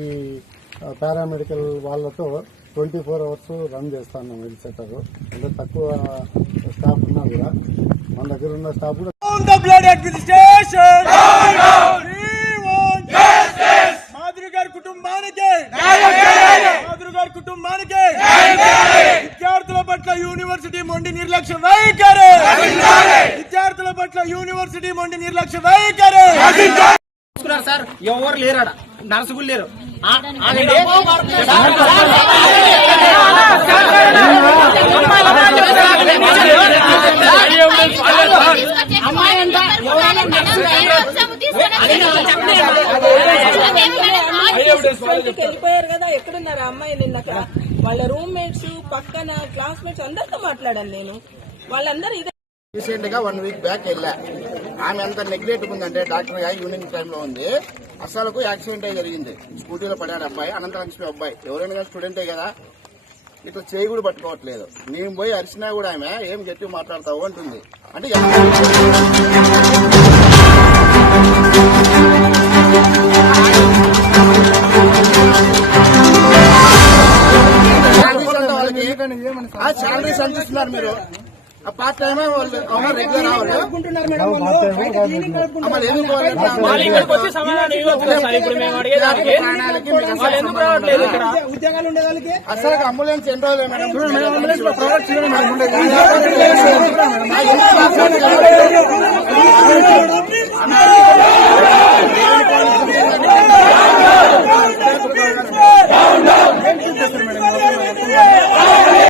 ఈ పారామెడికల్ వాళ్ళతో 24 hours run చేస్తాను హెల్త్ సెంటర్. అంటే తక్కువ స్టాఫ్ ఉన్నా కూడా మన దగ్గర ఉన్న స్టాఫ్ కూడా విద్యార్థుల పట్ల యూనివర్సిటీ మొండి నిర్లక్ష్య వైఖరి, విద్యార్థుల పట్ల యూనివర్సిటీ మొండి నిర్లక్ష్య వైఖరి. సార్ ఎవరు లేరాడ, నర్సులు లేరు. వెళ్ళిపోయారు కదా, ఎక్కడున్నారు అమ్మాయి? నిన్న వాళ్ళ రూమ్మేట్స్, పక్కన క్లాస్మేట్స్ అందరితో మాట్లాడాను నేను. వాళ్ళందరూ ఇదే. రీసెంట్ గా 1 week బ్యాక్ వెళ్ళా. ఆమె ఎంత నెగ్లెక్ట్ ఉందంటే డాక్టర్ గా ఈవినింగ్ టైంలో ఉంది. అసలుకు యాక్సిడెంట్ అయి జరిగింది. స్కూటీలో పడాడు అబ్బాయి, అనంతలక్ష్మి అబ్బాయి. ఎవరైనా స్టూడెంటే కదా, ఇట్లా చేయి కూడా పట్టుకోవట్లేదు. మేము పోయి అరిచినా కూడా ఆమె ఏం గట్టి మాట్లాడతావు అంటుంది. అంటే శాలరీస్ అందిస్తున్నారు మీరు. ఆ పార్ట్ టైమే వాళ్ళు రెగ్యులర్ అవ్వాలి. అసలు అంబులెన్స్ ఎన్ని రోజులు మేడం?